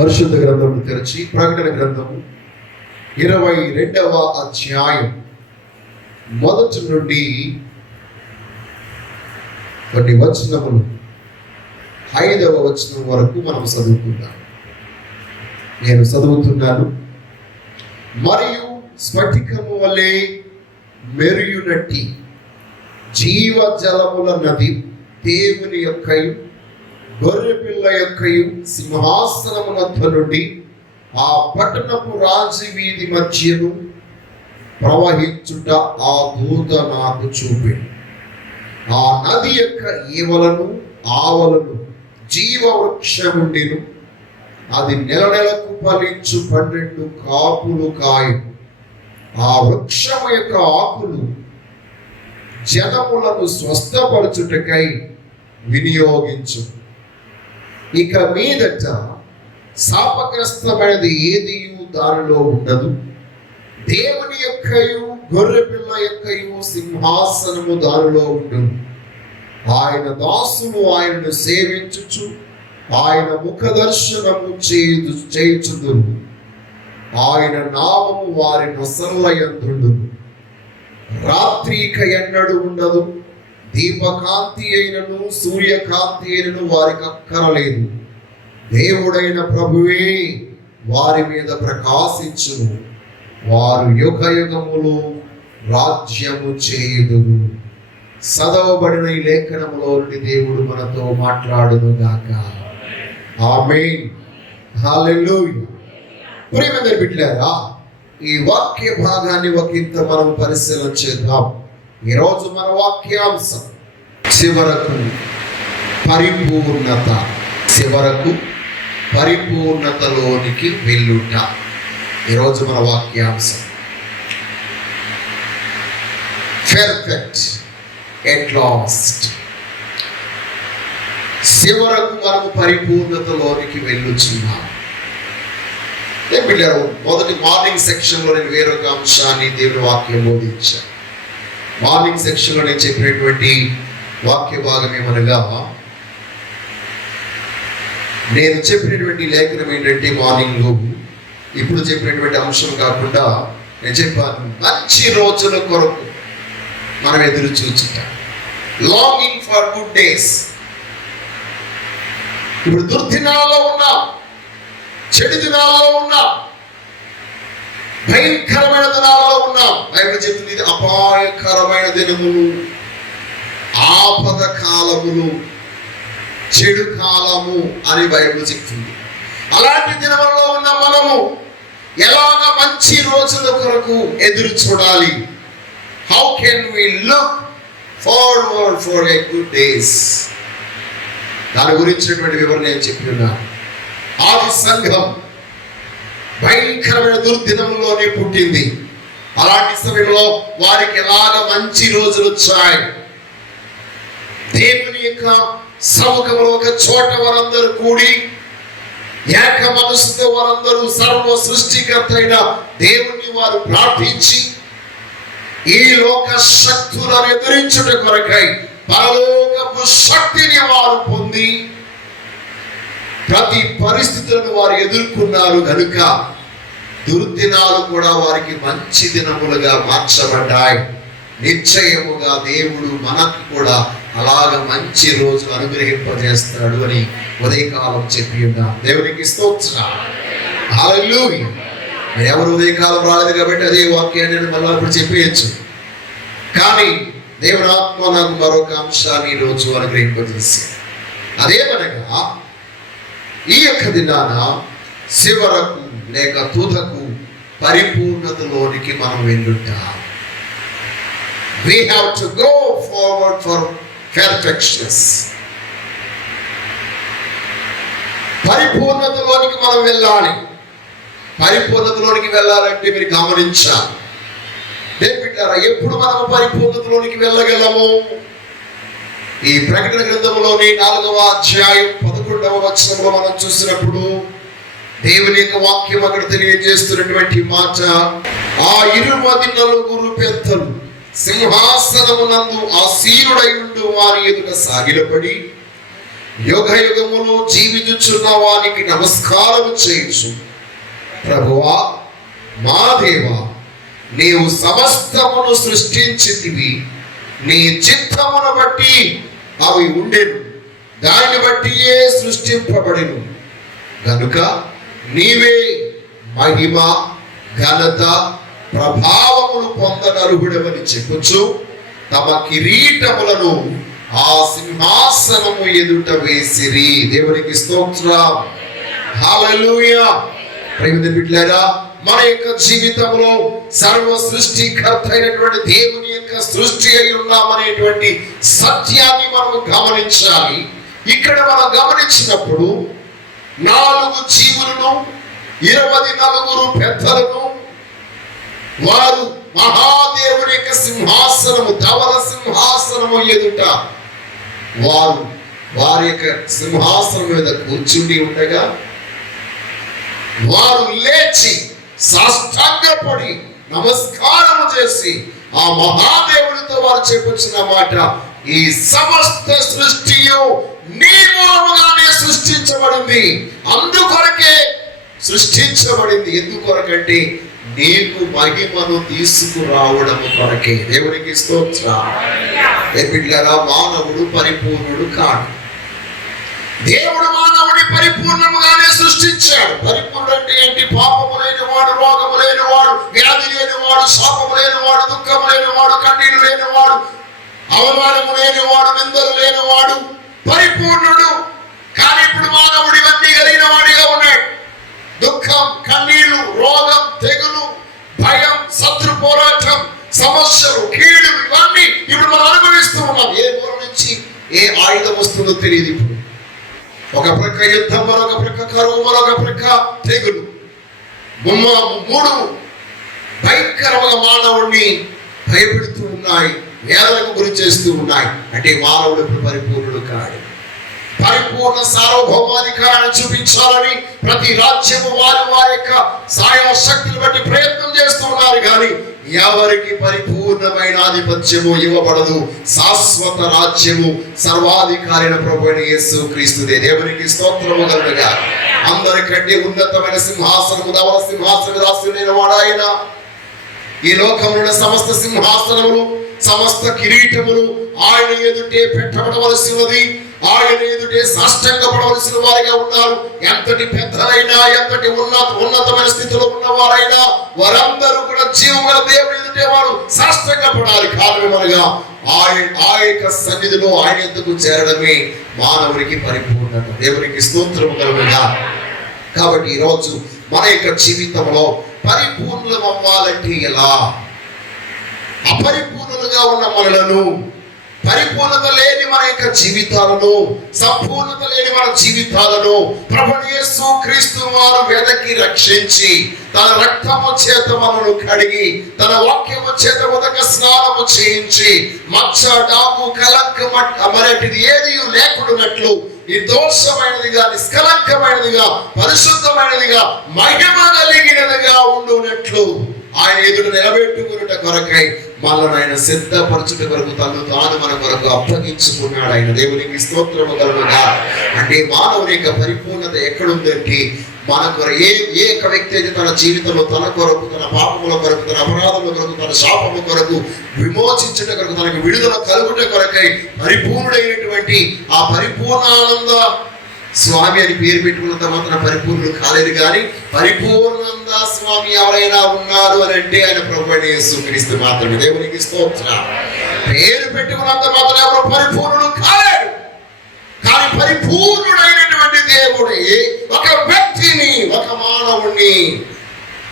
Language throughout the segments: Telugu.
పరిశుద్ధ గ్రంథము తెరచి ప్రకటన గ్రంథము 22వ అధ్యాయం మొదటి నుండి కొన్ని వచనములు 5వ వచనం వరకు మనం చదువుకుందాం. నేను చదువుతున్నాను. మరియు స్ఫటికము వలె మెరియునట్టి జీవజలముల నది దేవుని యొక్కయు గొర్రెపిల్ల యొక్కయు సింహాసనమునొద్ద నుండి ఆ పట్టణపు రాజవీధి మధ్యను ప్రవహించుట ఆ దూత నాకు చూపెను. ఆ నది యొక్క ఈవలను ఆవలను జీవవృక్షముండెను. అది నెలకు ఫలించు 12 కాపులు కాయను. ఆ వృక్షము యొక్క ఆకులు జనములను స్వస్థపరచుటకై వినియోగించు. ఇక మీదట శాపగ్రస్తమైనది ఏది దానిలో ఉండదు. దేవుని యొక్కయు గొర్రెపిల్ల యొక్కయు సింహాసనము దానిలో ఉండును. ఆయన దాసులు ఆయనను సేవించుచు ఆయన ముఖ దర్శనము చేయుచుదురు. ఆయన నామము వారి నొసల్లయందుండును. రాత్రి ఇక ఎన్నడూ ఉండదు. దీపకాంతి అయినను సూర్యకాంతి అయినను వారికి అక్కరలేదు. దేవుడైన ప్రభువే వారి మీద ప్రకాశించును. వారు యుగ యుగములు రాజ్యము చేయుదురు. చదవబడిన ఈ లేఖనములో నుండి దేవుడు మనతో మాట్లాడును గాక. ఆమేన్. హల్లెలూయా. ప్రియమైన బిడ్డలారా, ఈ వాక్య భాగాన్ని ఒకంత మనం పరిశీలన చేద్దాం. ఈరోజు మన వాక్యాంశం చివరకు పరిపూర్ణత. చివరకు పరిపూర్ణతలోనికి వెళ్ళుట. ఈరోజు మన వాక్యాంశం పర్ఫెక్ట్ ఎట్ లాస్ట్. చివరకు మనము పరిపూర్ణతలోనికి వెళ్ళుచున్నాం. మొదటి మార్నింగ్ సెక్షన్లో నేను వేరొక అంశాన్ని దేవుని వాక్యం బోధించాను. మార్నింగ్ సెక్షన్లో నేను చెప్పినటువంటి వాక్య భాగం ఏమనగా, నేను చెప్పినటువంటి లేఖనం ఏంటంటే మార్నింగ్లో ఇప్పుడు చెప్పినటువంటి అంశం కాకుండా నేను చెప్పాను, మంచి రోజుల కొరకు మనం ఎదురు చూచుట. Longing for good days. ఇప్పుడు దుర్దినాల్లో ఉన్నాం, చెడు దినాల్లో ఉన్నాం, భయంకరమైన దినాల్లో ఉన్నాం. బైబిల్ చెప్తుంది ఇది అపాయకరమైన దినములు, ఆపద కాలములు, చెడు కాలము అని బైబిల్ చెప్తుంది. అలాంటి దినములలో ఉన్న మనము ఎలాగ మంచి రోజుల కొరకు ఎదురు చూడాలి? How can we look forward for a good days? దాని గురించినటువంటి వివరణ నేను చెప్పినాను. ఆది సంఘం భయంకరమైన దుర్దినంలోనే పుట్టింది. అలాంటి సమయంలో వారికి ఎలాగ మంచి రోజులు వచ్చాయి. దేవుని యొక్క సముఖంలో ఒక చోట వారందరూ కూడి ఏక మనసుతో వారందరూ సర్వ సృష్టికర్త అయిన దేవుణ్ణి వారు ప్రార్థించి ఈ లోక శక్తులను ఎదిరించుట కొరకై పరలోకపు శక్తిని వారు పొంది ప్రతి పరిస్థితులను వారు ఎదుర్కొన్నారు. కనుక దుర్దినాలు కూడా వారికి మంచి దినములుగా మార్చబడ్డాయి. నిశ్చయముగా దేవుడు మనకు కూడా అలాగ మంచి రోజు అనుగ్రహింపజేస్తాడు అని ఉదయకాలం చెప్పి ఉన్నాం. దేవునికి స్తోత్రం. హల్లెలూయా. ఎవరు ఉదయకాలం రాలేదు కాబట్టి అదే వాక్యాన్ని నేను మళ్ళీ ఇప్పుడు చెప్పేయచ్చు. కానీ దేవుని ఆత్మ నాకు మరొక అంశాన్ని ఈరోజు అనుగ్రహింపజేశాడు. అదేమనగా, ఈ యొక్క దినాన చివరకు లేక తుదకు పరిపూర్ణతలోనికి మనం వెళ్ళుంటాం. We have to go forward for perfections. పరిపూర్ణతలోనికి మనం వెళ్ళాలి. పరిపూర్ణతలోనికి వెళ్ళాలంటే మీరు గమనించాలి. ఎప్పుడు మనం పరిపూర్ణతలోనికి వెళ్ళగలము? ఈ ప్రకటన గ్రంథంలోని 4వ అధ్యాయం 11వ వచనంలో మనం చూసినప్పుడు దేవుని యొక్క వాక్యం అక్కడ తెలియజేస్తున్నటువంటి మాట, ఆ 24 పెద్దలు సింహాసనమునందు ఆసీనుడై ఉండు వారి ఎదుట సాగిలపడి యుగ యుగములు జీవించుచున్న వానికి నమస్కారం చేయొచ్చు. ప్రభువా మా దేవా, నీవు సమస్తమును సృష్టించితివి, నీ చిత్తమును బట్టి అవి ఉండెను, దానిని బట్టియే సృష్టింపబడెను. గనుక నీవే మహిమ, ఘనత, ప్రభావములు పొందనర్హుడవని చెప్పుచు తమ కిరీటములను ఆ సింహాసనము ఎదుట వేసిరి. దేవునికి స్తోత్రం. హల్లెలూయా. ప్రియమైన బిడ్డలారా, మన యొక్క జీవితంలో సర్వ సృష్టికర్త అయినటువంటి దేవుని యొక్క సృష్టి అయి ఉన్నామనేటువంటి సత్యాన్ని మనం గమనించాలి. ఇక్కడ మనం గమనించినప్పుడు 4 జీవులను, 24 పెద్దలను, వారు మహాదేవుని యొక్క సింహాసనము, ధవల సింహాసనము ఎదుట వారి యొక్క సింహాసనం మీద కూర్చుండి ఉండగా వారు లేచి సాష్టాంగపడి నమస్కారము చేసి ఆ మహాదేవునితో వారు చెప్పుచున్న మాట, ఈ సమస్త సృష్టియు నీ మూలముగానే సృష్టించబడింది, అందుకొరకే సృష్టించబడింది. ఎందుకొరకంటే నీకు మహిమను తీసుకురావడము కొరకే. దేవునికి స్తోత్రం. బిడ్డలారా, మానవుడు పరిపూర్ణుడు కాడు. దేవుడు మానవుని పరిపూర్ణముగానే సృష్టించాడు. పరిపూర్ణుడు అంటే ఏంటి? పాపము లేనివాడు, రోగము లేనివాడు, వ్యాధి లేనివాడు, శాపము లేనివాడు, దుఃఖము లేనివాడు, కన్నీరు లేనివాడు, అవమానము లేనివాడు, నిందలు లేనివాడు పరిపూర్ణుడు. కానీ ఇప్పుడు మానవుడు ఇవన్నీ కలిగిన వాడిగా ఉన్నాడు. దుఃఖం, కన్నీళ్లు, రోగం, తెగులు, భయం, శత్రు పోరాటం, సమస్యలు, కీడు, ఇవన్నీ ఇప్పుడు మనం అనుభవిస్తూ ఉన్నాం. ఏ మూల నుంచి ఏ ఆయుధం వస్తుందో తెలియదు. ఇప్పుడు ఒక ప్రక్క యుద్ధం, మరొక ప్రక్క కరువు, మరొక ప్రక్క తెగులు, 3 భయంకరమైన మానవుడిని భయపెడుతూ ఉన్నాయి, వేదనకు గురి చేస్తూ ఉన్నాయి. అంటే మానవుడు ఇప్పుడు పరిపూర్ణుడు కాడు. పరిపూర్ణ సార్వభౌమాధికారాన్ని చూపించాలని ప్రతి రాజ్యము వారి యొక్క సాయశక్తులు బట్టి ప్రయత్నం చేస్తూ ఉన్నారు. కానీ ఎవరికి పరిపూర్ణమైన ఆధిపత్యము ఇవ్వబడదు. శాశ్వత రాజ్యము సర్వాధికారైన ప్రభువైన యేసు క్రీస్తుదే. దేవునికి స్తోత్రము కలుగుగా. అందరికంటే ఉన్నతమైన సింహాసనము, ధవల సింహాసనము రాసిన వాడు ఆయన. ఈ లోకములో సమస్త సింహాసనములు, సమస్త కిరీటములు ఆయన ఎదుటే పెట్టబడవలసినది. ఆయన ఎదుటే సాష్టాంగపడవలసిన వారిగా ఉన్నారు. ఎంతటి పెద్దలైనా, ఎంతటి ఉన్నతమైన స్థితిలో ఉన్నవారైనా వారందరూ కూడా జీవముల దేవుని ఎదుటే వారు సాష్టాంగపడాలి. కారణమనగా ఆ యొక్క సన్నిధిలో ఆయన ఎందుకు చేరడమే మానవునికి పరిపూర్ణత. దేవునికి స్తోత్రము కలుగుగా. కాబట్టి ఈరోజు మన యొక్క జీవితంలో పరిపూర్ణం అవ్వాలంటే ఎలా? అపరిపూర్ణులుగా ఉన్న మనలను, పరిపూర్ణత లేని మన యొక్క జీవితాలను, సంపూర్ణత లేని మన జీవితాలను ప్రభువైన యేసు క్రీస్తు వారు వెదకి రక్షించి తన రక్తము చేత మనను కడిగి, తన వాక్యము చేత ఉదక స్నానము చేయించి, మచ్చ, డాము, కలంకం మరటిది ఏది లేకుండానట్లు నిర్దోషమైనదిగా, నిష్కలంకమైనదిగా, పరిశుద్ధమైనదిగా, మహిమ కలిగినదిగా ఉండునట్లు ఆయన ఎదురు నిలబెట్టుకున్నట కొరకై మనల్ని ఆయన సిద్ధపరచుట కొరకు తను తాను మన కొరకు అప్పగించుకున్నాడు ఆయన. దేవునికి స్తోత్రము కలుగుగా. అంటే మానవుని యొక్క పరిపూర్ణత ఎక్కడుందంటే మన కొరకు ఏ వ్యక్తి అయితే తన జీవితంలో తన కొరకు, తన పాపముల కొరకు, తన అపరాధముల కొరకు, తన శాపము కొరకు విమోచించుట కొరకు, తనకు విడుదల కలుగుట కొరకై పరిపూర్ణుడైనటువంటి ఆ పరిపూర్ణానంద స్వామి అని పేరు పెట్టుకున్నంత మాత్రం పరిపూర్ణులు కాలేదు. కానీ పరిపూర్ణానంద స్వామి ఎవరైనా ఉన్నారు అని అంటే ఆయన ప్రభువైన యేసు క్రీస్తు మాత్రమే. దేవునికి స్తోత్రం. పేరు పెట్టుకున్నంత మాత్రం ఎవరు పరిపూర్ణులు కాలేరు. కానీ పరిపూర్ణుడైనటువంటి దేవుడే ఒక వ్యక్తిని, ఒక మానవుణ్ణి,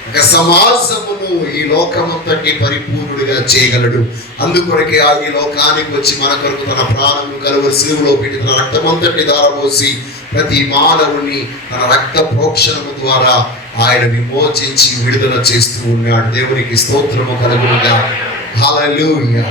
ఒక సమాజమును, ఈ లోకమంతటి పరిపూర్ణుడిగా చేయగలడు. అందుకొరకే ఈ లోకానికి వచ్చి మన కొరకు తన ప్రాణమును కలువరి సిలువలో పెట్టి తన రక్తమంతటి ధారపోసి ప్రతి మానవుని తన రక్త ప్రోక్షణము ద్వారా ఆయన విమోచించి విడుదల చేస్తూ ఉన్నాడు. దేవునికి స్తోత్రము కలుగునుగా. హల్లెలూయా.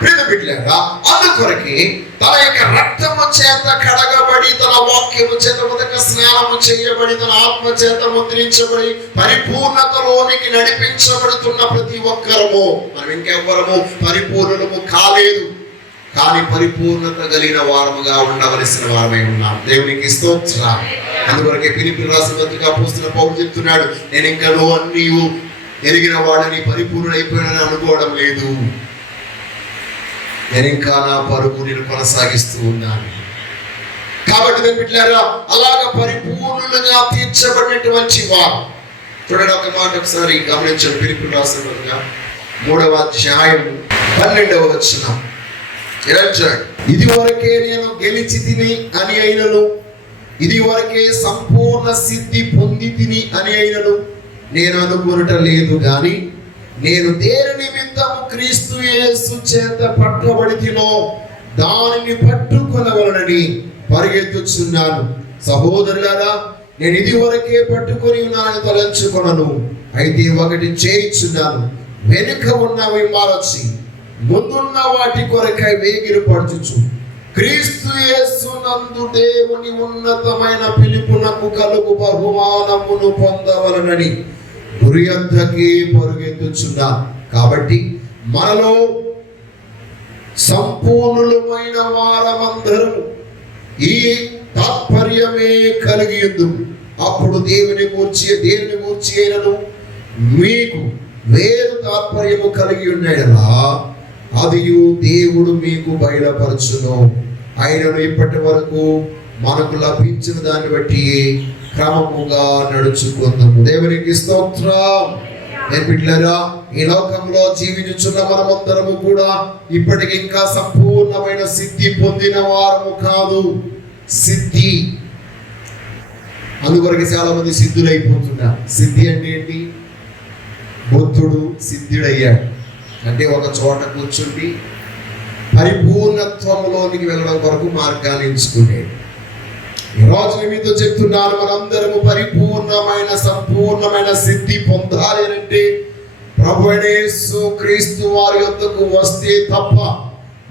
ప్రియబిడ్డలారా, అందుకొరకే తన యొక్క రక్తము చేత కడగబడి, తన వాక్యము చేత ఉదక స్నానము చేయబడి, తన ఆత్మ చేత ముద్రించబడి పరిపూర్ణతలోనికి నడిపించబడుతున్న ప్రతి ఒక్కరము, మనం ఇంకెవ్వరము పరిపూర్ణము కాలేదు. కానీ పరిపూర్ణత కలిగిన వారముగా ఉండవలసిన వారమై ఉన్నాం. దేవునికి స్తోత్రం. అందువరకే ఫిలిప్పీయులకు రాసిన పత్రిక అపోస్తలుడైన పౌలు చెప్తున్నాడు, నేను ఇంకా అన్నీ ఎరిగిన వాడని పరిపూర్ణుడైపోయానని అనుకోవడం లేదు, నేను ఇంకా నా పరుగు నేను కొనసాగిస్తూ ఉన్నాను. కాబట్టి బిడ్డలారా, అలాగ పరిపూర్ణులుగా తీర్చబడినటువంటి వారు. చూడండి, ఒక మాట ఒకసారి గమనించండి. ఫిలిప్పీయులకు రాసిన పత్రిక 3వ అధ్యాయం 12వ వచనం. ఇది వరకే నేను గెలిచి తిని అని అయినను, ఇది వరకే సంపూర్ణ సిద్ధి పొంది తిని అని అయినను నేను అనుకునుట లేదు, గాని నేను దేని నిమిత్తము క్రీస్తు యేసు చేత పట్టబడితినో దానిని పట్టుకొనవలనని పరిగెత్తుచున్నాను. సహోదరులారా, నేను ఇది వరకే పట్టుకొని ఉన్నానని తలంచుకొనను. అయితే ఒకటి చేయుచున్నాను, వెనుక ఉన్నవి మారచి ముందున్న వాటి కొరకై వేగిరి పడుచుచు క్రీస్తు యేసునందు దేవుని ఉన్నతమైన పిలుపునకు కలుగు బహుమానమును పొందవలనని గురి అంతకి పరుగెత్తుచున్నాను. కాబట్టి మనలో సంపూర్ణులమైన వారమందరం ఈ తాత్పర్యమే కలిగి ఉందుము. అప్పుడు దేనిని గూర్చి అయినను మీకు వేరు తాత్పర్యము కలిగి ఉన్నాడలా అది దేవుడు మీకు బయలుపరచును. ఆయనను ఇప్పటి వరకు మనకు లభించిన దాన్ని బట్టి క్రమముగా నడుచుకుందాము. దేవునికి స్తోత్రం. బిడ్డలారా, ఈ లోకంలో జీవించుచున్న మనమందరము కూడా ఇప్పటికి ఇంకా సంపూర్ణమైన సిద్ధి పొందిన వారము కాదు. సిద్ధి అందువరకు చాలా మంది సిద్ధులైపోతున్నారు. సిద్ధి అంటే ఏంటి? బుద్ధుడు సిద్ధుడయ్యాడు అంటే ఒక చోట కూర్చుండి పరిపూర్ణత్వంలోనికి వెళ్ళడం కొరకు మార్గాన్ని ఎంచుకునేది. ఈరోజు మీతో చెప్తున్నాను, మనందరము పరిపూర్ణమైన సంపూర్ణమైన సిద్ధి పొందాలి అంటే ప్రభువైన యేసు క్రీస్తు వారి యొద్దకు వస్తే తప్ప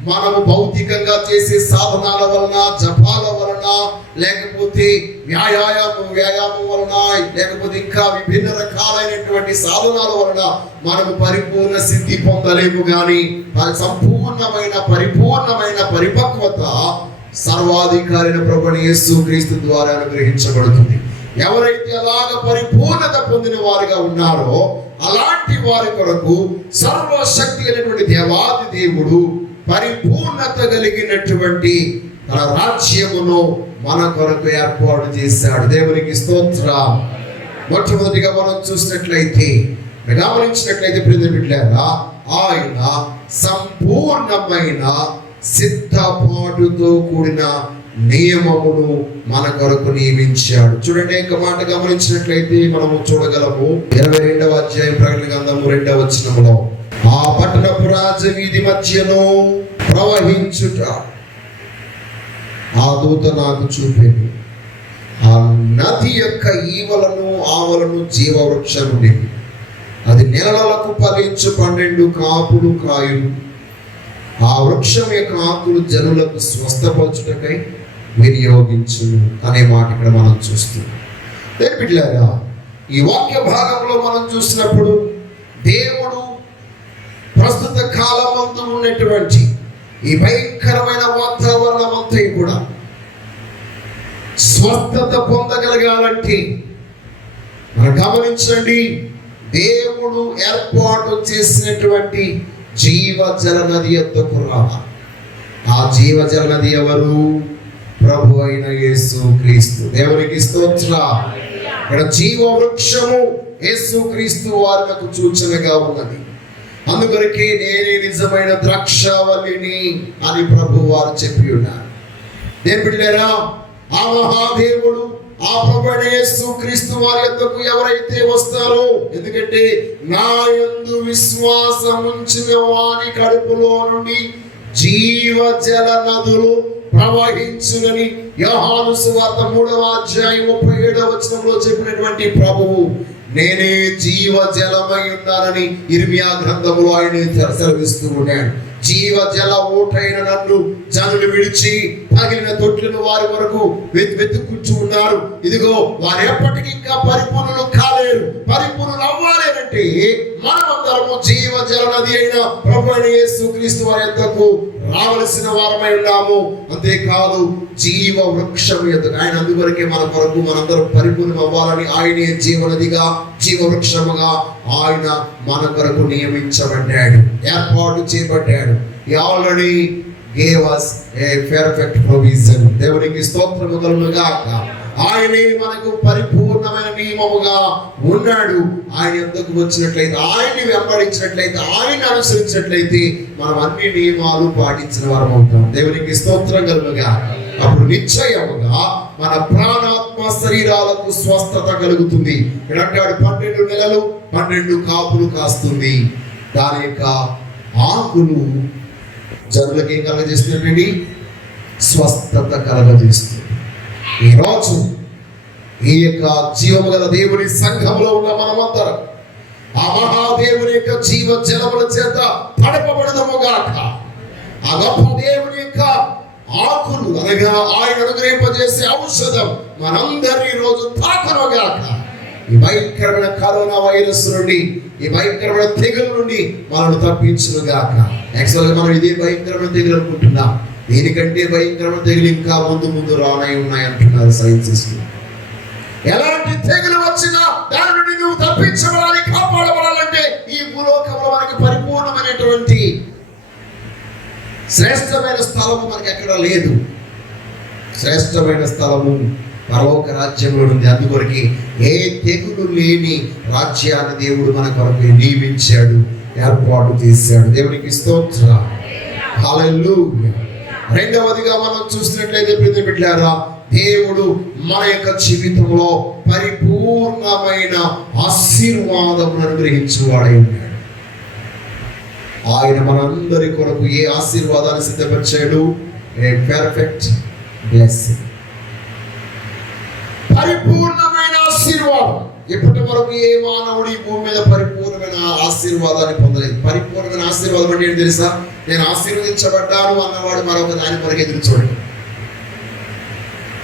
మనము భౌతికంగా చేసే సాధనాల వలన, జపాల వలన, లేకపోతే వ్యాయామం వలన, లేకపోతే ఇంకా విభిన్న రకాలైనటువంటి సాధనాల వలన మనము పరిపూర్ణ సిద్ధి పొందలేము. కానీ పరిపూర్ణమైన పరిపక్వత సర్వాధికారైన ప్రభువైన యేసు క్రీస్తు ద్వారా అనుగ్రహించబడుతుంది. ఎవరైతే అలాగ పరిపూర్ణత పొందిన వారిగా ఉన్నారో అలాంటి వారి కొరకు సర్వశక్తి అయినటువంటి దేవాది దేవుడు పరిపూర్ణత కలిగినటువంటి తన రాజ్యమును మన కొరకు ఏర్పాటు చేశాడు. దేవునికి స్తోత్రం. మొట్టమొదటిగా మనం గమనించినట్లయితే ప్రియమిత్రులారా, ఆయన సంపూర్ణమైన సిద్ధపాటుతో కూడిన నియమమును మన కొరకు నియమించాడు. చూడండి, ఇంక మాట గమనించినట్లయితే మనము చూడగలము 22వ అధ్యాయం ప్రకటన గ్రంథము 2వ వచనములో, ఆ పట్టణపు రాజవీధి మధ్యలో ప్రవహించుట ఆ దూత నాకు చూపెను. ఆ నది యొక్క ఈవలను ఆవలను జీవవృక్షము ఉండేది. అది నెలలకు ఫలించు 12 కాపులు కాయును. ఆ వృక్షం యొక్క ఆకులు జనులకు స్వస్థపరచుటకై వినియోగించును అనే మాట ఇక్కడ మనం చూస్తున్నాం. బిడ్డలారా, ఈ వాక్య భాగంలో మనం చూసినప్పుడు దేవుడు ప్రస్తుత కాలమందు ఉన్నటువంటి ఈ భయంకరమైన వాతావరణం అంతా కూడా స్వస్థత పొందగలగాలంటే మనం గమనించండి, దేవుడు ఏర్పాటు చేసినటువంటి జీవజల నది యొద్దకు రావాలి. ఆ జీవజల నది ఎవరు? ప్రభు అయిన యేసు క్రీస్తు. దేవునికి స్తోత్రం. ఇక్కడ జీవ వృక్షము యేసు క్రీస్తు వారికి సూచనగా ఉన్నది. అందుకొరకే నేనే నిజమైన ద్రాక్షవల్లిని అని ప్రభు వారు చెప్పి ఉన్నారు. దేవుడిలేరా, ఆ మహాదేవుడు ఆ ప్రభువైన యేసు క్రీస్తు వారి యొద్దకు ఎవరైతే వస్తారో, ఎందుకంటే నా యందు విశ్వాసం ఉంచిన వాని కడుపులో నుండి జీవజల నదులు ప్రవహించునని యోహాను సువార్త 3వ అధ్యాయం 37వ వచనంలో చెప్పినటువంటి ప్రభువు నేనే జీవజలమై ఉన్నానని ఇర్మియా గ్రంథములో ఆయన సెలవిస్తూ ఉన్నాడు. జీవజల ఊటైన నన్ను జనులు విడిచి పగిలిన తొట్లను వారి వరకు వెతుక్కుంటూ ఉన్నారు. ఇదిగో వారు ఎప్పటికీ ఇంకా పరిపూర్ణులు కాలేరు. పరిపూర్ణులు అవ్వాలేనంటే అంటే మనమందరము జీవ జల నది అయిన ప్రభు అయిన యేసుక్రీస్తు వారి యొద్దకు రావలసిన వారమై ఉన్నాము. అంతేకాదు జీవ వృక్షం యొద్దకు, ఆయన అందువరకే మన కొరకు మనందరం పరిపూర్ణం అవ్వాలని ఆయనే జీవనదిగా జీవ వృక్షముగా ఆయన మన కొరకు నియమించబడ్డాడు, ఏర్పాటు చేయబడ్డాడు. He already gave us a perfect provision. దేవునికి స్తోత్రము కలుగును గాక. ఆయనే మనకు పరిపూర్ణమైన నియమముగా ఉన్నాడు. ఆయన యొద్దకు వచ్చినట్లయితే, ఆయన్ని వెంబడించినట్లయితే, ఆయన్ని అనుసరించినట్లయితే మనం అన్ని నియమాలు పాటించిన వారం అవుతాం. దేవునికి స్తోత్రం కలుగును గాక. అప్పుడు నిశ్చయముగా మన ప్రాణాత్మ శరీరాలకు స్వస్థత కలుగుతుంది. అంటాడు 12 నెలలు 12 కాపులు కాస్తుంది. దాని యొక్క ఆకులు జనులకి ఏం కలగజేస్తుందండి? స్వస్థత కలగజేస్తుంది. ఈరోజు ఈ యొక్క జీవము గల దేవుని సంఘములో ఉన్న మనమందరం ఆ మహాదేవుని యొక్క జీవ జలముల చేత తడపబడదముగాక. ఆ గొప్ప దేవుని యొక్క ఆకులు అనగా ఆయన అనుగ్రహింపజేసే ఔషధం మనందరి రోజు తాకనుగాక. ఈ భయంకరమైన కరోనా వైరస్ నుండి, ఈ భయంకరమైన తెగులు నుండి మనల్ని తప్పించునుగాక. యాక్చువల్గా మనం ఇదే భయంకరమైన తెగులు అనుకుంటున్నాం. దీనికంటే భయంకరమైన తెగులు ఇంకా ముందు రానై ఉన్నాయి అంటున్నారు సైన్సిస్టులు. ఎలాంటి తెగులు వచ్చినా దాని నుండి నువ్వు తప్పించబడాలి, కాపాడబడాలంటే ఈ భూలోకంలో మనకి పరిపూర్ణమైనటువంటి శ్రేష్టమైన స్థలము మనకి ఎక్కడ లేదు. శ్రేష్టమైన స్థలము పరలోక రాజ్యంలో ఉంది. అందుకొరకు ఏ తెగులు లేని రాజ్యాన్ని దేవుడు మన కొరకు నియమించాడు, ఏర్పాటు చేశాడు. దేవునికి స్తోత్రం. హల్లెలూయా. రెండవదిగా మనం చూసినట్లయితే ప్రియమైన బిడ్డలారా, దేవుడు మన యొక్క జీవితంలో పరిపూర్ణమైన ఆశీర్వాదమును అనుగ్రహించువాడై ఉన్నాడు. ఆయన మనందరి కొరకు ఏ ఆశీర్వాదాన్ని సిద్ధపరిచాడు? ఏ పర్ఫెక్ట్ బ్లెస్సింగ్, పరిపూర్ణమైన ఆశీర్వాదం. ఇప్పటి వరకు ఏ మానవుడు ఈ భూమి మీద పరిపూర్ణమైన ఆశీర్వాదాన్ని పొందలేదు. పరిపూర్ణమైన ఆశీర్వాదం అంటే ఏంటి తెలుసా? నేను ఆశీర్వదించబడ్డాను అన్నవాడు మరొక దాని కొరకు ఎదురు చూడండి.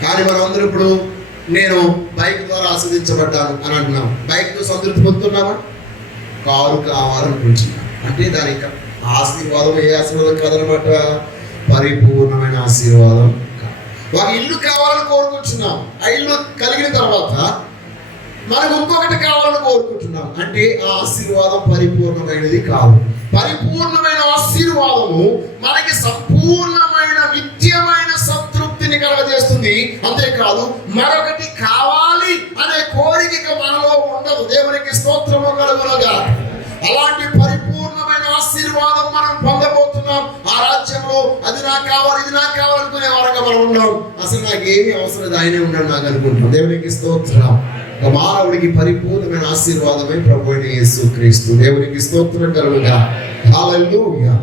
కానీ మనం అందరూ ఇప్పుడు నేను బైక్ ద్వారా ఆస్వాదించబడ్డాను అని అంటున్నాం. బైక్తో సంతృప్తి పొందుతున్నామా? కారు కావాలనుకుంటున్నాం. అంటే దాని ఆశీర్వాదం ఏ ఆశీర్వాదం కాదనమాట, పరిపూర్ణమైన ఆశీర్వాదం. ఒక ఇల్లు కావాలని కోరుకుంటున్నాం. ఆ ఇల్లు కలిగిన తర్వాత మనకు ఇంకొకటి కావాలని కోరుకుంటున్నాం. అంటే ఆ ఆశీర్వాదం పరిపూర్ణమైనది కాదు. పరిపూర్ణమైన ఆశీర్వాదము మనకి సంపూర్ణమైన నిత్యమైన సంతృప్తిని కలగజేస్తుంది. అంతేకాదు మరొకటి కావాలి అనే కోరిక మనలో ఉండదు. దేవునికి స్తోత్రము కలుగునుగా. అలాంటి పరిపూర్ణమైన ఆశీర్వాదం మనం పొందబోతున్నాం. ఆ రాజ్యంలో అది నాకు కావాలి, ఇది నాకు కావాలనుకునే వారంగా మనం ఉన్నాం. అసలు నాకేమీ అవసరం లేదు, ఆయనే ఉన్నాడు నాకు అనుకుంటున్నాం. దేవునికి స్తోత్రం. ఒక మానవుడికి పరిపూర్ణమైన ఆశీర్వాదమే ప్రభు అయిన యేసుక్రీస్తు. దేవునికి స్తోత్రం కలుగుగా. హల్లెలూయా.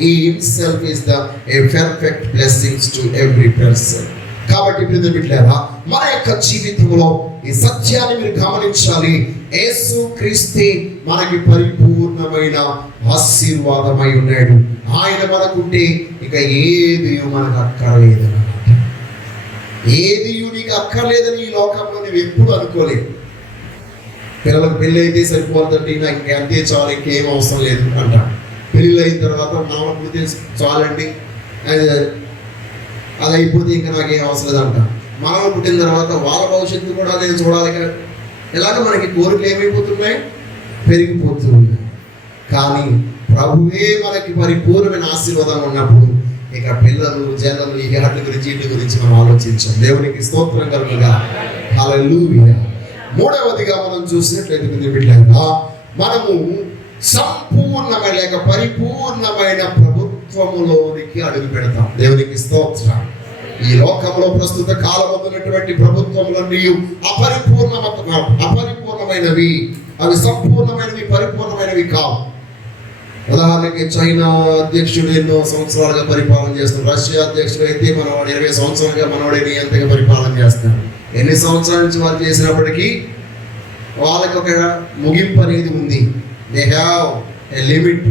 He himself is the a perfect blessings to every person. కాబట్టి ప్రియమిత్రులారా, మన యొక్క జీవితంలో ఈ సత్యాన్ని మీరు గమనించాలి. యేసుక్రీస్తే మనకి పరిపూర్ణమైన ఆశీర్వాదమై ఉన్నాడు. ఆయన మనకుంటే ఇక ఏది మనకు అక్కర్లేదు. ఏది నీకు అక్కర్లేదని ఈ లోకంలో నువ్వు ఎప్పుడు అనుకోలేదు. పిల్లలకు పెళ్ళి అయితే సరిపోతుందండి, నాకు ఇంకంతే చాలు, ఇంకేం అవసరం లేదు అంట. పెళ్ళి అయిన తర్వాత నాన్న పుడితే చాలండి, అది అయిపోతే ఇంకా నాకేం అవసరం లేదంట. మానవ పుట్టిన తర్వాత వాళ్ళ భవిష్యత్తు కూడా నేను చూడాలి కదా. ఇలాగ మనకి కోరికలు ఏమైపోతున్నాయి? పెరిగిపోతున్నాయి. కానీ ప్రభువే మనకి పరిపూర్ణమైన ఆశీర్వాదం ఉన్నప్పుడు ఇక పిల్లలు జనలు ఈ వాటి గురించి వీటి గురించి మనం ఆలోచించాం. దేవునికి స్తోత్రం కలుగుగా. హల్లెలూయా. మూడవదిగా మనం చూసినట్లయితే బిడ్డలారా, మనము సంపూర్ణమైన లేక పరిపూర్ణమైన ప్రభుత్వములోనికి అడుగు పెడతాం. దేవునికి స్తోత్రం. ఈ లోకంలో ప్రస్తుత కాలంలో ఉన్నటువంటి ప్రభుత్వములన్నీ అపరిపూర్ణమైనవి. అవి సంపూర్ణమైనవి, పరిపూర్ణమైనవి కావు. ఉదాహరణకి చైనా అధ్యక్షుడు ఎన్నో సంవత్సరాలుగా పరిపాలన చేస్తున్నాడు. రష్యా అధ్యక్షుడు అయితే మనవాడు 20 సంవత్సరాలుగా మనవాడిని ఎంతగా పరిపాలన చేస్తాడు. ఎన్ని సంవత్సరాల నుంచి వారు చేసినప్పటికీ వాళ్ళకి ఒక ముగింపు అనేది ఉంది. They have a limit.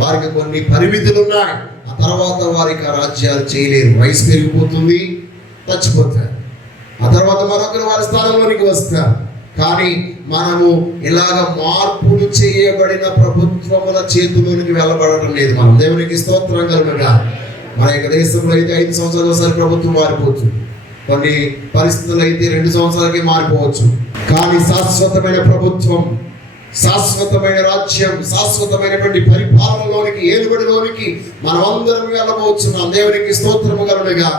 వారికి కొన్ని పరిమితులు ఉన్నాయి. ఆ తర్వాత వారికి ఆ రాజ్యాలు చేయలేరు. వయసు పెరిగిపోతుంది, చచ్చిపోతారు. ఆ తర్వాత మరొకరు వారి స్థానంలోనికి వస్తారు. కానీ మనము ఇలాగ మార్పులు చేయబడిన ప్రభుత్వముల చేతిలోనికి వెళ్ళబడటం లేదు. మనం దేవునికి స్తోత్రం కలుగుగా. మన యొక్క దేశంలో అయితే 5 సంవత్సరాలు ఒకసారి ప్రభుత్వం మారిపోతుంది, కొన్ని పరిస్థితులు అయితే 2 సంవత్సరాలకి మారిపోవచ్చు. కానీ శాశ్వతమైన ప్రభుత్వం, శాశ్వతమైన రాజ్యం, శాశ్వతమైనటువంటి పరిపాలనలోనికి, ఏలుబడిలోనికి మనం అందరం వెళ్ళబోతున్నాం. దేవునికి స్తోత్రము కలుగుగా.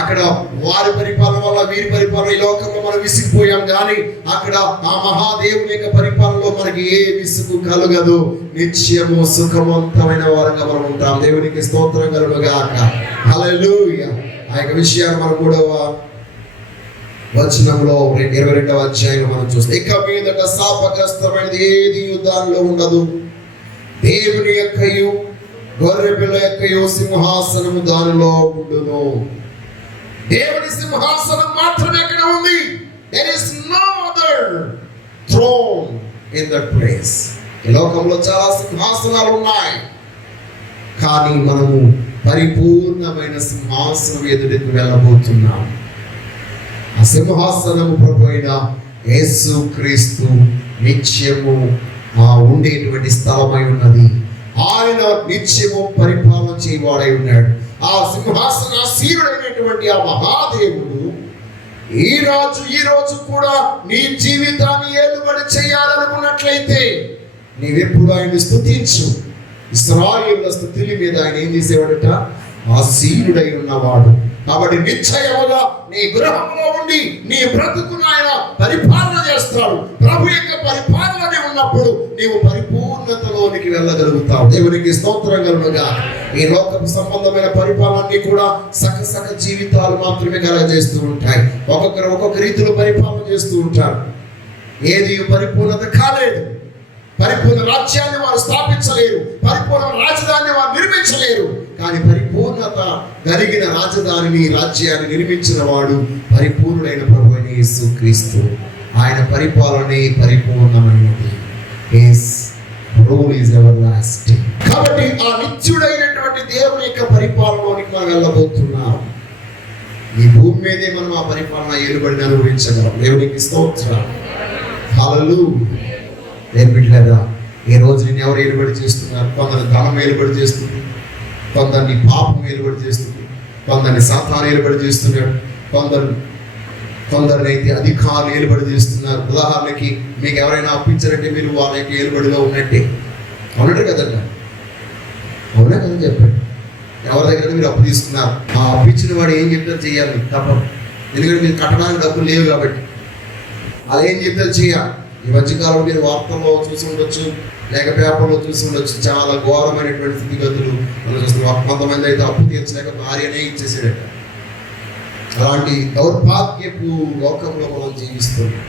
అక్కడ వారి పరిపాలన వల్ల వీరి పరిపాలన, ఈ లోకంలో మనం విసిగిపోయాం, కానీ అక్కడ ఆ మహాదేవుని యొక్క పరిపాలనలో మనకి ఏ విసుగు కలుగదు. నిత్యము సుఖవంతమైన వారంగా మనం ఉంటాం. దేవునికి స్తోత్రం కలుగుగాక. హల్లెలూయా. ఆ యొక్క విషయాన్ని మనం 3వ వచనంలో 22వ అధ్యాయంలో మనం చూస్తాం. ఇక మీదట శాపగ్రస్తమైనది ఏది దానిలో ఉండదు. దేవుని యొక్కయు గొర్రె పిల్ల యొక్కయు సింహాసనము దానిలో ఉండును. దేవుని సింహాసనం మాత్రమే అక్కడ ఉంది. There is no other throne in that place. ఈ లోకంలో చాలా సింహాసనాలు ఉన్నాయి, కానీ మనము పరిపూర్ణమైన సింహాసనం ఎదుటికి వెళ్ళబోతున్నాం. ఆ సింహాసనము ప్రభువైన యేసుక్రీస్తు నిత్యము ఉండేటువంటి స్థలమై ఉన్నది. ఆయన నిత్యము పరిపాలన చేయవాడై ఉన్నాడు. ఆ సింహాసనాసీనుడైనటువంటి ఆ మహాదేవుడు ఈ రోజు కూడా నీ జీవితాన్ని ఏలుబడి చేయాలనుకున్నట్లయితే నీవెప్పుడు ఆయన్ని స్తుతించు. ఇశ్రాయేలుల స్తుతుల మీద ఆయన ఏం చేసేవాడట? ఆసీనుడై ఉన్నవాడు. కాబట్టి నిశ్చయముగా నీ గృహంలో ఉండి నీ బ్రతుకును ఆయన పరిపాలన చేస్తాడు. ప్రభు యొక్క పరిపాలన ఉన్నప్పుడు నీవు పరిపూర్ణతలోనికి వెళ్ళగలుగుతావు. దేవునికి స్తోత్రం కలుగుగా. ఈ లోకపు సంబంధమైన పరిపాలన కూడా సకసక జీవితాలు మాత్రమే కలగజేస్తూ ఉంటాయి. ఒక్కొక్క రీతిలో పరిపాలన చేస్తూ ఉంటారు. ఏది పరిపూర్ణత కాలేదు. పరిపూర్ణ రాజ్యాన్ని వారు స్థాపించలేరు, పరిపూర్ణ రాజధానిని వారు నిర్మించలేరు. కానీ పరిపూర్ణత కలిగిన రాజధానిని, రాజ్యాన్ని నిర్మించిన వాడు పరిపూర్ణుడైన ప్రభువైన యేసుక్రీస్తు. ఆయన పరిపాలనే పరిపూర్ణమైనది. His rule is everlasting. కాబట్టి ఆ నిత్యుడైనటువంటి దేవుని యొక్క పరిపాలనలోనికి మనం వెళ్ళబోతున్నాం. ఈ భూమి మీదే మనం ఆ పరిపాలన ఏలుబడిని అనుభవించగలం. దేవునికి స్తోత్రం. హల్లెలూయా. బిడ్డలారా, ఈ రోజు నేను ఎవరు ఏలుబడి చేస్తున్నారు? కొందరు ధనం ఏలుబడి చేస్తుంది, కొందరిని పాపం ఏలుబడి చేస్తుంది, కొందరిని సాతాను ఏలుబడి చేస్తున్నాడు, కొందరినైతే అధికారులు ఏలుబడి చేస్తున్నారు. ఉదాహరణకి మీకు ఎవరైనా అప్పించారంటే మీరు వాళ్ళ యొక్క ఏలుబడిలో ఉన్నట్టే. అవునట్టు కదండి? అవునా కదా చెప్పండి. ఎవరి దగ్గర మీరు అప్పు తీసుకున్నారు, ఆ అప్పించిన వాడు ఏం చెప్తారు చేయాలి తప్పదు. ఎందుకంటే మీరు కట్టడానికి డబ్బులు లేవు కాబట్టి అలా ఏం చెప్తారు చేయాలి. ఈ మధ్యకాలంలో మీరు వార్తల్లో చూసి ఉండొచ్చు, లేక పేపర్లో చూసి ఉండొచ్చు. చాలా ఘోరమైనటువంటి స్థితిగతులు మనం చూస్తున్నాం. కొంతమంది అయితే అప్పు తీర్చలేక భార్యనే ఇచ్చేసాడట. అలాంటి దౌర్భాగ్యపు లోకంలో మనం జీవిస్తున్నాం.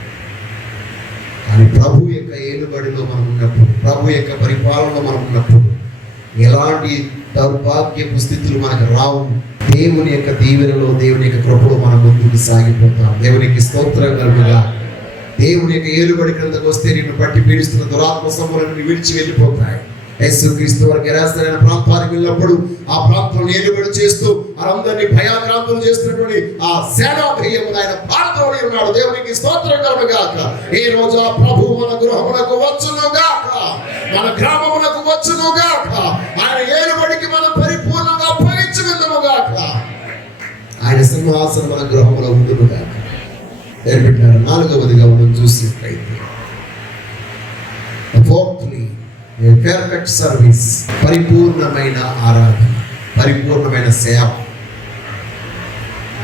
కానీ ప్రభు యొక్క ఏలుబడిలో మనం ఉన్నప్పుడు, ప్రభు యొక్క పరిపాలనలో మనం ఉన్నప్పుడు ఎలాంటి దౌర్భాగ్యపు స్థితులు మనకు రావు. దేవుని యొక్క దీవెనలో, దేవుని యొక్క కృపలో మనం ముందుకు సాగిపోతాం. దేవునికి స్తోత్రం కలుగుగా. దేవుని యొక్క ఏలుబడి క్రిందకు వస్తే నిన్ను పట్టి పీడిస్తున్న దురాత్మ సమూహాలను విడిచి వెళ్ళిపోతాయి. యేసుక్రీస్తు వారు గెరాసరైన ప్రాంతానికి వెళ్ళినప్పుడు ఆ ప్రాంతం ఏలుబడి చేస్తూ అందరినీ భయాక్రాంతులు చేస్తున్నటువంటి ఆ సేనాధేయము ఆయన భారతలోనే ఉన్నాడు. దేవునికి స్తోత్రం కలుగుగాక. ఈ రోజు ఆ ప్రభు మన గృహములకు వచ్చును గాక, మన గ్రామములకు వచ్చును గాక. ఆయన ఏలుబడికి మనం పరిపూర్ణంగా అప్పగించుకుందుము గాక. ఆయన సింహాసనం మన గృహములో ఉండును గాక. 4వదిగా మనం చూసినట్లయితే పర్ఫెక్ట్ సర్వీస్, పరిపూర్ణమైన ఆరాధన, పరిపూర్ణమైన సేవ.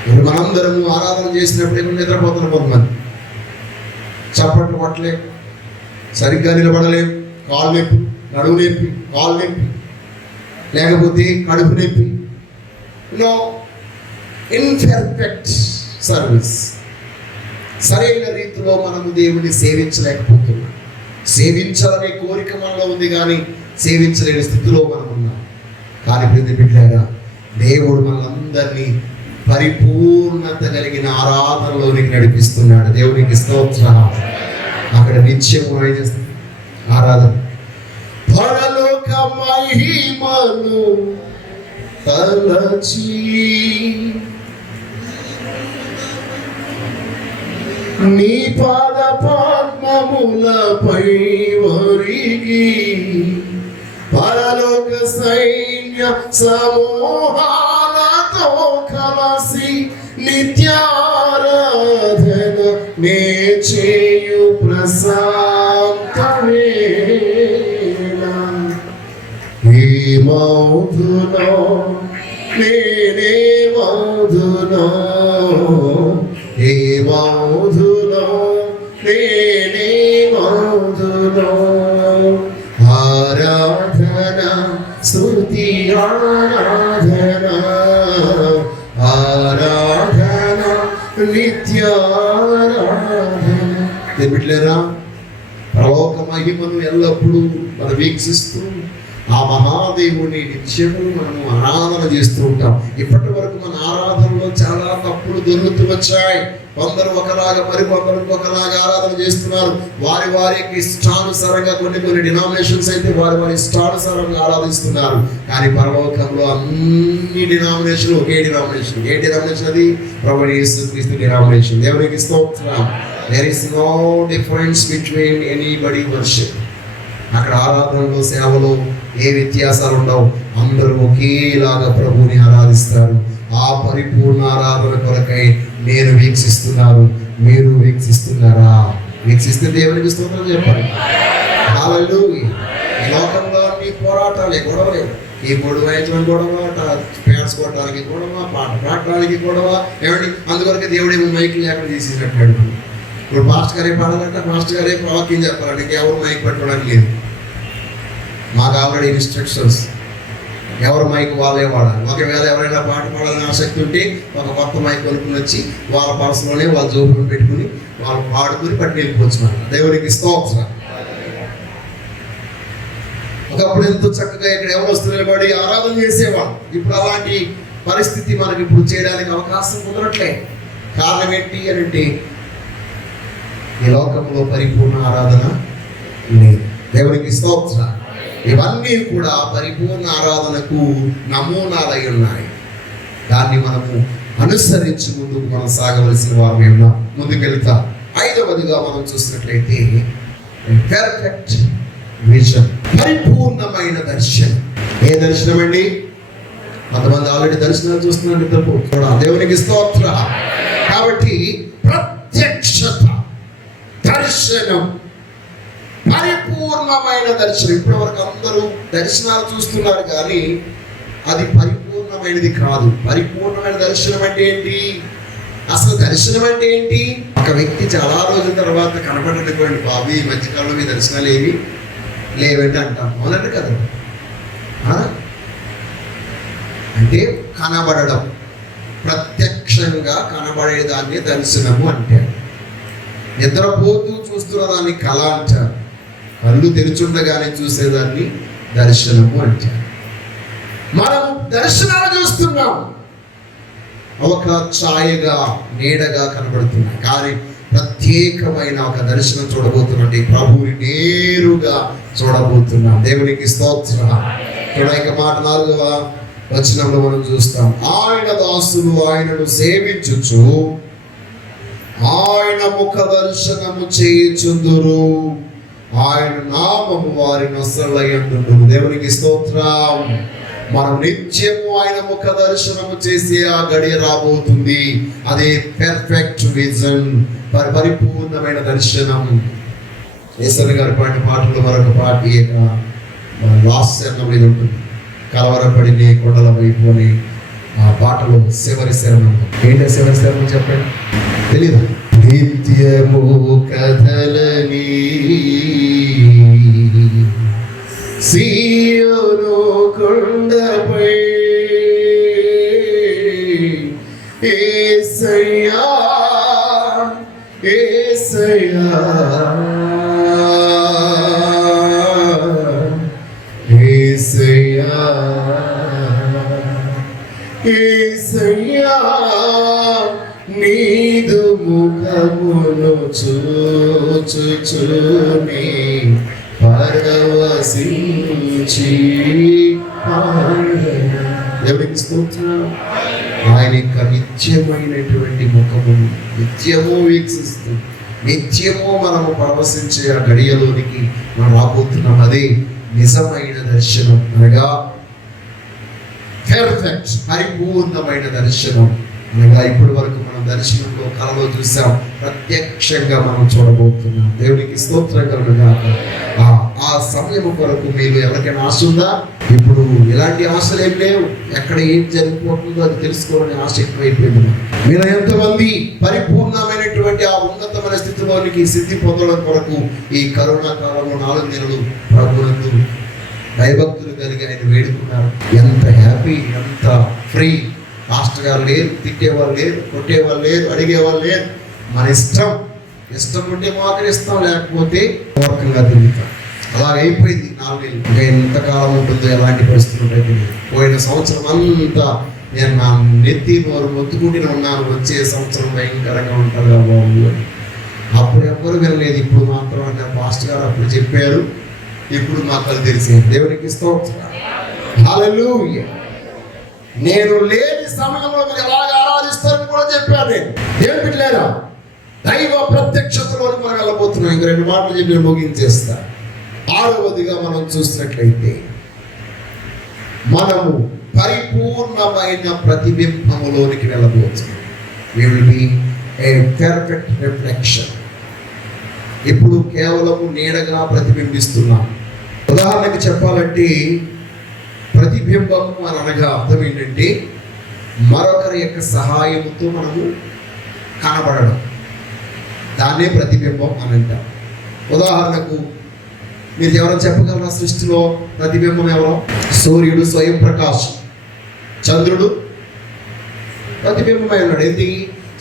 ఇప్పుడు మనందరము ఆరాధన చేసినప్పుడు ఏమో నిద్రపోతున్నాం. కొంతమంది చప్పట్లు కొట్టలేం, సరిగ్గా నిలబడలేం, కాలు నొప్పి, నడువు నొప్పి, కాలు నొప్పి, లేకపోతే కడుపు నొప్పి. Imperfect service. సరైన రీతిలో మనము దేవుని సేవించలేకపోతున్నాం. సేవించాలనే కోరిక మనలో ఉంది, కానీ సేవించలేని స్థితిలో మనం ఉన్నాం. కానీ బిడ్డలారా, దేవుడు మనందరినీ పరిపూర్ణత కలిగిన ఆరాధనలోనికి నడిపిస్తున్నాడు. దేవునికి స్తోత్రం. అక్కడ నిత్యము ఆరాధన. పరలోక మహిమను తలచి నీ పాద పద్మములపై ఒరిగి పరలోక సైన్య సమూహాలతో కలసి నిత్యారాధన నే చేయు ప్రశాంతవేళ ఏమౌదునో నేనేమౌదునో ఏమౌదునో నేనేమౌదునో ఆరాధన స్తుతి ఆరాధన ఆరాధన నిత్యారాధన. బిడ్డలారా, పరలోక మహిమను ఎల్లప్పుడూ మనం వీక్షిస్తూ ఆ మహాదేవుని నిత్యము మనము ఆరాధన చేస్తూ ఉంటాం. ఇప్పటి వరకు మన ఆరాధనలో చాలా తప్పులు దొరుకుతూ వచ్చాయి. కొందరు ఒకలాగా, మరి కొందరు ఒకలాగా ఆరాధన చేస్తున్నారు. వారి వారికి ఇష్టానుసారంగా కొన్ని డినామినేషన్స్ అయితే వారి ఇష్టానుసారంగా ఆరాధిస్తున్నారు. కానీ పరలోకంలో అన్ని డినామినేషన్ ఒకే డినామినేషన్. ఏ డినామినేషన్ అది? ప్రభువైన యేసుక్రీస్తు డినామినేషన్. దేవునికి స్తోత్రం. There is no difference between anybody worship. అక్కడ ఆరాధనలో, సేవలో ఏ వ్యత్యాసాలు ఉండవు. అందరూ ఒకేలాగా ప్రభువుని ఆరాధిస్తారు. ఆ పరిపూర్ణ ఆరాధన కొరకై నేను వీక్షిస్తున్నాను, మీరు వీక్షిస్తున్నారా? వీక్షిస్తే దేవునికి స్తోత్రం చెప్పండి. హల్లెలూయా. ఈ లోకంలో అన్ని పోరాటాలే, గొడవలే. కీబోర్డు వాయించడం గొడవ, ప్యాడ్స్ కొట్టడానికి గొడవ, పాట పాడడానికి గొడవ. ఏమండి, అందుకొరకే దేవుడేమో మైక్ లేకుండా తీసేసినట్టు. ఇప్పుడు మాస్టర్ గారే పాడాలంటే మాస్టర్ గారే వాక్యం చెప్పాలంటే ఎవరు మైక్ పట్టుకోవడానికి లేదు. మాకు ఆల్రెడీ ఇన్స్ట్రక్షన్స్, ఎవరు మైక్ వాళ్ళే వాడాలి. ఒకవేళ ఎవరైనా పాట పాడాలని ఆసక్తి ఉంటే ఒక కొత్త మైక్ కొనుక్కుని వచ్చి వాళ్ళ పర్సులోనే వాళ్ళ జోబులు పెట్టుకుని వాళ్ళు పాడుకుని పట్టి వెళ్ళిపోవచ్చు. మనం దేవునికి స్తోత్రం. ఒకప్పుడు ఎంతో చక్కగా ఇక్కడ ఎవరు వస్తూ నిలబడి ఆరాధన చేసేవాళ్ళు. ఇప్పుడు అలాంటి పరిస్థితి మనకి ఇప్పుడు చేయడానికి అవకాశం కుదరట్లే. కారణం ఏంటి అని అంటే, ఈ లోకంలో పరిపూర్ణ ఆరాధన లేదు. దేవునికి స్తోత్రం. ఇవన్నీ కూడా పరిపూర్ణ ఆరాధనకు నమూనాలై ఉన్నాయి. దాన్ని మనము అనుసరించి ముందుకు మనం సాగవలసిన వారు ఉన్నాం. ముందుకెళ్తా. ఐదవదిగా మనం చూసినట్లయితే పెర్ఫెక్ట్ విజన్, పరిపూర్ణమైన దర్శనం. ఏ దర్శనం అండి? కొంతమంది ఆల్రెడీ దర్శనాలు చూస్తున్నారు. తప్పు కూడా. దేవునికి స్తోత్రం. కాబట్టి ప్రత్యక్షత, దర్శనం, పరిపూర్ణమైన దర్శనం. ఇప్పటి వరకు అందరూ దర్శనాలు చూస్తున్నారు కానీ అది పరిపూర్ణమైనది కాదు. పరిపూర్ణమైన దర్శనం అంటే ఏంటి? అసలు దర్శనం అంటే ఏంటి? ఒక వ్యక్తి చాలా రోజుల తర్వాత కనపడేటువంటి బాబు ఈ మధ్యకాలంలో మీ దర్శనాలు ఏమి లేవంటే అంటాం. అవునండి కదా? అంటే కనబడడం, ప్రత్యక్షంగా కనబడేదాన్ని దర్శనము అంటే. నిద్రపోతూ చూస్తున్న దాన్ని కళ అంటారు. కళ్ళు తెరుచుండగానే చూసేదాన్ని దర్శనము అంటారు. మనం దర్శనాలు చూస్తున్నాం, ఒక ఛాయగా, నీడగా కనబడుతున్నాయి. కానీ ప్రత్యేకమైన ఒక దర్శనం చూడబోతున్నట్టు ప్రభువుని నేరుగా చూడబోతున్నాం. దేవునికి స్తోత్రం. ఇక మాట 4వ వచనంలో మనం చూస్తాం. ఆయన దాసులు ఆయనను సేవించుచు ఆయన ముఖ దర్శనము చేయుచుందురు, ఆయన నామము వారి నొసళ్ళయందును. దేవునికి స్తోత్రం. మనం నిత్యము ఆయన ముఖ దర్శనము చేసే ఆ గడియ రాబోతుంది. అదే పెర్ఫెక్ట్ విజన్, పరిపూర్ణమైన దర్శనం. యేసయ్య గారి పాడిన పాటలో మరొక పాట లాస్ట్ మీద ఉంటుంది. కలవరపడి నీ కొండల వైపుని ఆ పాటలో చివరి శరణం. ఏంటో చివరి శరణం చెప్పండి, తెలీదు. నిత్యము కథలని సీయోను కొండపై యేసయ్యా యేసయ్యా యేసయ్యా యేసయ్యా నీదు ముఖమును చూచుచుని పరవశించి దేవునికి స్తోత్రం. ఆయన యొక్క నిత్యమైనటువంటి ముఖము నిత్యము వీక్షిస్తూ నిత్యము మనము పరవశించే ఆ గడియలోనికి మనం రాబోతున్నాం. అదే నిజమైన దర్శనం, అనగా పెర్ఫెక్ట్, పరిపూర్ణమైన దర్శనం. అనగా ఇప్పటి వరకు మనం దర్శనంలో కలలో చూసాం, ప్రత్యక్షంగా మనం చూడబోతున్నాం. దేవునికి స్తోత్రం కలుగుగాక. ఆ సమయం కొరకు మీరు ఎవరికైనా ఆశ ఉందా? ఇప్పుడు ఎలాంటి ఆశలు ఏం లేవు. ఎక్కడ ఏం జరిగిపోతుందో అది తెలుసుకోవాలని ఆశ ఎక్కువైపోయింది. మీరు ఎంతమంది పరిపూర్ణమైనటువంటి ఆ ఉన్నతమైన స్థితిలోనికి సిద్ధి పొందడం కొరకు ఈ కరోనా కాలంలో 4 నెలలు ప్రభువునందు భయభక్తులు కలిగి ఆయన వేడుకున్నారు. ఎంత హ్యాపీ, ఎంత ఫ్రీ. మాస్టర్ గారు లేరు, తిట్టేవాళ్ళు లేరు, కొట్టేవాళ్ళు లేరు, అడిగేవాళ్ళు లేరు. మన ఇష్టం ఉంటే మాత్రం ఇస్తాం, లేకపోతే పూర్వకంగా తిరుగుతాం. అలాగైపోయింది 4 నెలలు. ఇంకా ఎంతకాలం ఉంటుందో, ఎలాంటి పరిస్థితులు ఉంటాయి. పోయిన సంవత్సరం అంతా నేను నా నెత్తి నోరు మొత్తుకుంటూనే ఉన్నాను, వచ్చే సంవత్సరం భయంకరంగా ఉంటారు బాబు అని. అప్పుడు ఎవ్వరు వినలేదు. ఇప్పుడు మాత్రం అంటే మాస్టర్ గారు అప్పుడు చెప్పారు, ఇప్పుడు మాకు అది తెలిసింది. దేవునికి స్తోత్రం. హల్లెలూయా. నేను లేని సమయంలో మీరు ఎలాగ ఆరాధిస్తారని కూడా చెప్పాను నేను. దేవుని బిడ్డలారా, దైవ ప్రత్యక్షతలోకి మనం వెళ్ళబోతున్నాం. ఇంక 2 మాటలు చెప్పి నేను ముగించేస్తా. 6వదిగా మనం చూసినట్లయితే, మనము పరిపూర్ణమైన ప్రతిబింబములోనికి వెళ్ళబోతున్నాం. We will be a perfect reflection. ఇప్పుడు కేవలము నీడగా ప్రతిబింబిస్తున్నాం. ఉదాహరణకి చెప్పాలంటే, ప్రతిబింబము అని అనగా అర్థం ఏంటంటే, మరొకరి యొక్క సహాయంతో మనము కనబడడం. దాన్నే ప్రతిబింబం అని అంటాం. ఉదాహరణకు మీరు ఎవరైనా చెప్పగలరా? సృష్టిలో ప్రతిబింబం ఎవరో? సూర్యుడు స్వయం ప్రకాశం, చంద్రుడు ప్రతిబింబమై ఉన్నాడు. ఏంటి?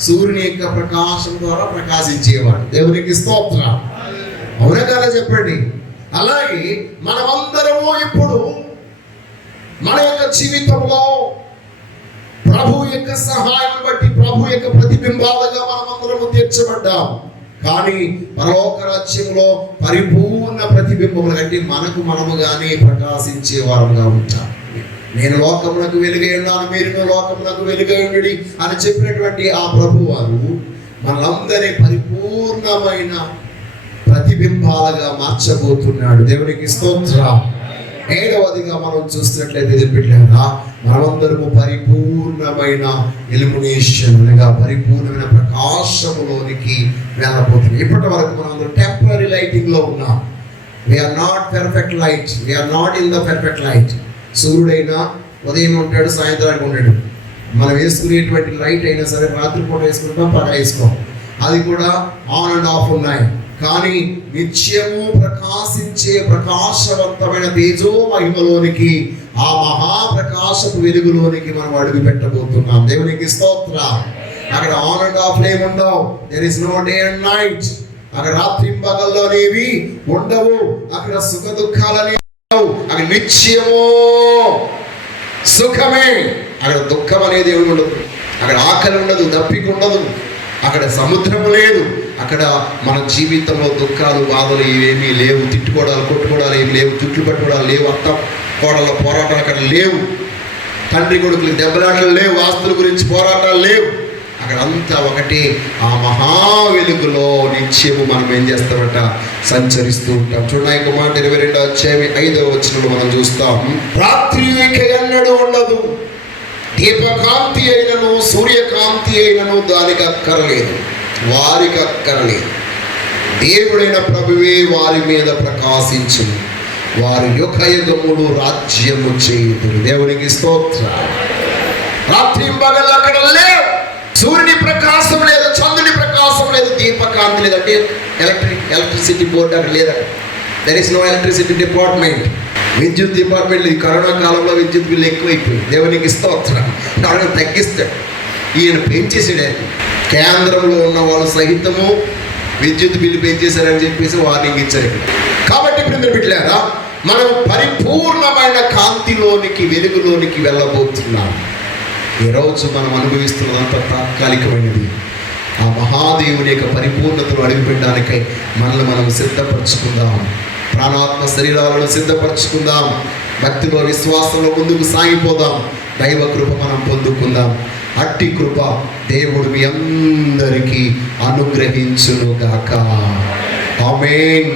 సూర్యుని యొక్క ప్రకాశం ద్వారా ప్రకాశించేవాడు. దేవునికి స్తోత్రం. అవునా కదా చెప్పండి. అలాగే మనమందరము ఇప్పుడు మన యొక్క జీవితంలో ప్రభు యొక్క సహాయం బట్టి, ప్రభు యొక్క ప్రతిబింబాలుగా మనమందరము తీర్చబడ్డాం. కానీ పరలోక రాజ్యంలో పరిపూర్ణ ప్రతిబింబములు కంటే మనముగానే ప్రకాశించే వారంగా ఉంటాం. నేను లోకమునకు వెలుగై ఉన్నాను, మీరు లోకమునకు వెలుగై ఉండుడి అని చెప్పినటువంటి ఆ ప్రభు వారు మనందరి పరిపూర్ణమైన ప్రతిబింబాలుగా మార్చబోతున్నాడు. దేవునికి స్తోత్రం. 7వదిగా మనం చూసినట్లయితే బిడ్డలారా, మనమందరము పరిపూర్ణమైన ఇల్యుమినేషన్, అనగా పరిపూర్ణమైన ప్రకాశములోనికి వెళ్ళబోతున్నాం. ఇప్పటి వరకు మనందరం టెంపరరీ లైటింగ్ లో ఉన్నాం. We are not perfect light, we are not in the perfect light. సూర్యుడైనా ఉదయం ఉంటాడు, సాయంత్రానికి ఉంటాడు. మనం వేసుకునేటువంటి లైట్ అయినా సరే రాత్రిపూట వేసుకుంటాం, పగ వేసుకోం. అది కూడా ఆన్ అండ్ ఆఫ్ ఉన్నాయి. కానీ నిత్యము ప్రకాశించే ప్రకాశవంతమైన తేజో మహిమలోనికి, ఆ మహాప్రకాశపు వెలుగులోనికి మనం అడుగు పెట్టబోతున్నాం. దేవునికి స్తోత్రం. అక్కడ ఆన్ అండ్ ఆఫ్ ఏముండవు. There is no day and night. అక్కడ రాత్రి పగల్లోనేవి ఉండవు. అక్కడ సుఖ దుఃఖాలనే ఉండవు. అక్కడ నిత్యము సుఖమే. అక్కడ దుఃఖం అనేది ఏమి ఉండదు. అక్కడ ఆకలి ఉండదు, దప్పిక ఉండదు. అక్కడ సముద్రము లేదు. అక్కడ మన జీవితంలో దుఃఖాలు, బాధలు ఏమీ లేవు. తిట్టుకోవడాలు, కొట్టుకోవడాలు ఏమి లేవు. జుట్లు పట్టుకోవడాలు లేవు. అత్త కోడళ్ళ పోరాటాలు అక్కడ లేవు. తండ్రి కొడుకులు దెబ్బలాటలు లేవు. ఆస్తుల గురించి పోరాటాలు లేవు. అక్కడ అంతా ఒకటే. ఆ మహా వెలుగులో నిత్యము మనం ఏం చేస్తామట? సంచరిస్తూ ఉంటాం. చూడండి మాట 22వ అధ్యాయం 5వ వచనంలో మనం చూస్తాం. రాత్రి ఎన్నడూ ఉండదు, దీపకాంతి అయినను సూర్యకాంతి అయినను దానికి అక్కరలేదు, వారికి అక్కరలేదు. దేవుడైన ప్రభువే వారి మీద ప్రకాశించును, వారి యుగయుగములు రాజ్యము చేయుదురు. దేవునికి స్తోత్రం. రాత్రి పగలు అక్కడ లేవు. సూర్యుని ప్రకాశం లేదు, చంద్రుని ప్రకాశం లేదు, దీపకాంతి లేదు. అంటే ఎలక్ట్రిసిటీ బోర్డు అక్కడ లేదా. There is no electricity department. విద్యుత్ డిపార్ట్మెంట్ లేదు. కరోనా కాలంలో విద్యుత్ బిల్లు ఎక్కువైపోయింది. దేవునికి స్తోత్రం. కాబట్టి తగ్గిస్తాడు. ఈయన పెంచేసాడు. కేంద్రంలో ఉన్న వాళ్ళు సహితము విద్యుత్ బిల్లు పెంచేశారని చెప్పేసి వార్నింగ్ ఇచ్చారు. కాబట్టి ఇప్పుడు బిడ్డలారా, మనం పరిపూర్ణమైన కాంతిలోనికి, వెలుగులోనికి వెళ్ళబోతున్నాం. ఈరోజు మనం అనుభవిస్తున్నదంత తాత్కాలికమైనది. ఆ మహాదేవుని యొక్క పరిపూర్ణతను అడుగుపెట్టడానికై మనల్ని మనం సిద్ధపరచుకుందాం. ప్రాణాత్మ శరీరాలను సిద్ధపరచుకుందాం. భక్తిలో, విశ్వాసంలో ముందుకు సాగిపోదాం. దైవ కృప మనం పొందుకుందాం. అట్టి కృప దేవుడు మీ అందరికీ అనుగ్రహించును గాక. ఆమేన్.